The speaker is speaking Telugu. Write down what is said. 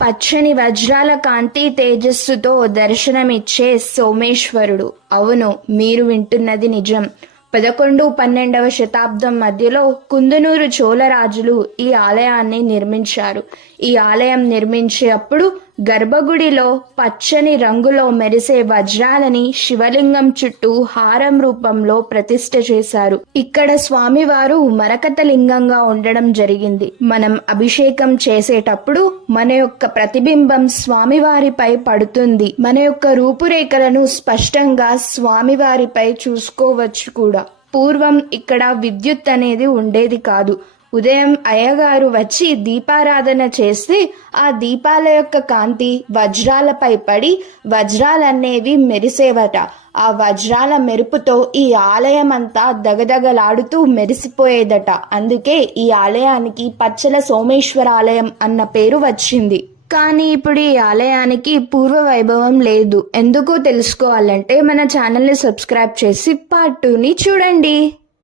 పచ్చని వజ్రాల కాంతి తేజస్సుతో దర్శనమిచ్చే సోమేశ్వరుడు. అవును, మీరు వింటున్నది నిజం. 11-12వ శతాబ్దం మధ్యలో కుందనూరు చోళరాజులు ఈ ఆలయాన్ని నిర్మించారు. ఈ ఆలయం నిర్మించేటప్పుడు గర్భగుడిలో పచ్చని రంగులో మెరిసే వజ్రాలని శివలింగం చుట్టూ హారం రూపంలో ప్రతిష్ఠ చేశారు. ఇక్కడ స్వామివారు మరకత లింగంగా ఉండడం జరిగింది. మనం అభిషేకం చేసేటప్పుడు మన యొక్క ప్రతిబింబం స్వామివారిపై పడుతుంది. మన యొక్క రూపురేఖలను స్పష్టంగా స్వామివారిపై చూసుకోవచ్చు కూడా. పూర్వం ఇక్కడ విద్యుత్ అనేది ఉండేది కాదు. ఉదయం అయ్యగారు వచ్చి దీపారాధన చేస్తే ఆ దీపాల యొక్క కాంతి వజ్రాలపై పడి వజ్రాలనేవి మెరిసేవట. ఆ వజ్రాల మెరుపుతో ఈ ఆలయం అంతా దగదగలాడుతూ మెరిసిపోయేదట. అందుకే ఈ ఆలయానికి పచ్చల సోమేశ్వర ఆలయం అన్న పేరు వచ్చింది. కానీ ఇప్పుడు ఈ ఆలయానికి పూర్వ వైభవం లేదు. ఎందుకో తెలుసుకోవాలంటే మన ఛానల్ని సబ్స్క్రైబ్ చేసి పార్ట్ 2ని చూడండి.